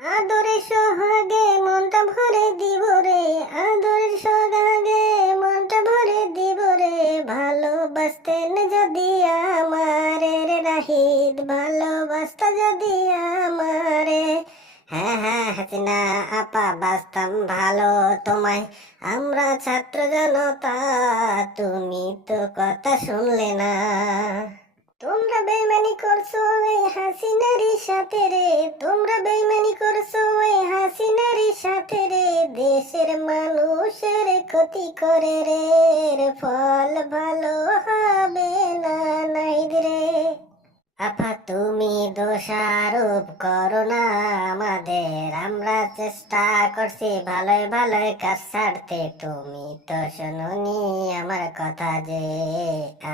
আদরে সোহাগে মনটা ভরে দিব রে আদরের সোহাগে মনটা ভরে দিব রে। ভালোবাসতেন যদি আমারে রে রাহিদ ভালোবাসতা যদি আমারে। হ্যাঁ হ্যাঁ হাসিনা আপা বাসতাম ভালো তোমায়। আমরা ছাত্র জনতা, তুমি তো কথা শুনলে না। তোমরা বেইমানি করছ এই হাসিনারি সাথে রে, তোমরা এই হাসিনারি রে দেশের মানুষের ক্ষতি করে রে ফল ভালো হবে না নাইদ রে। আপা তুমি দোষারোপ করো না, আমাদের আমরা চেষ্টা করছি ভালোই ভালোই কাজ ছাড়তে। তুমি তো শোনি আমার কথা যে,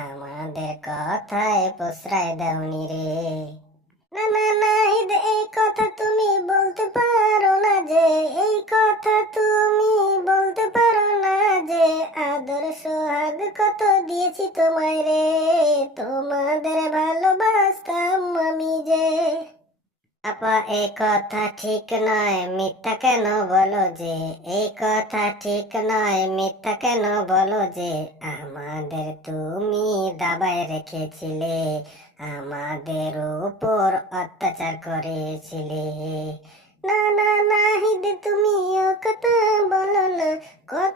আমাদের কথায় প্রশ্রয় দাওনি রে। না না না এই কথা তুমি আদর সোহাগ কত দিয়েছি তোমায় রে? তোমাদের ভালোবাসতাম আমি যে। আপা এই কথা ঠিক নয়, মিথ্যা কেন বলো যে? এই কথা ঠিক নয়, মিথ্যা কেন বলো যে? আমাদের তুমি দাবায় রেখেছিলে, আমাদের উপর অত্যাচার করেছিলে। না না না হিদ তুমি ও কথা বলো না, কত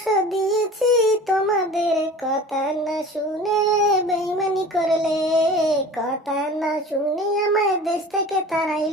পরামর্শ দিয়েছি, তোমাদের কথা না শুনে বেইমানি করলে। কথা না শুনে আমার দেশ থেকে তাড়াইলে।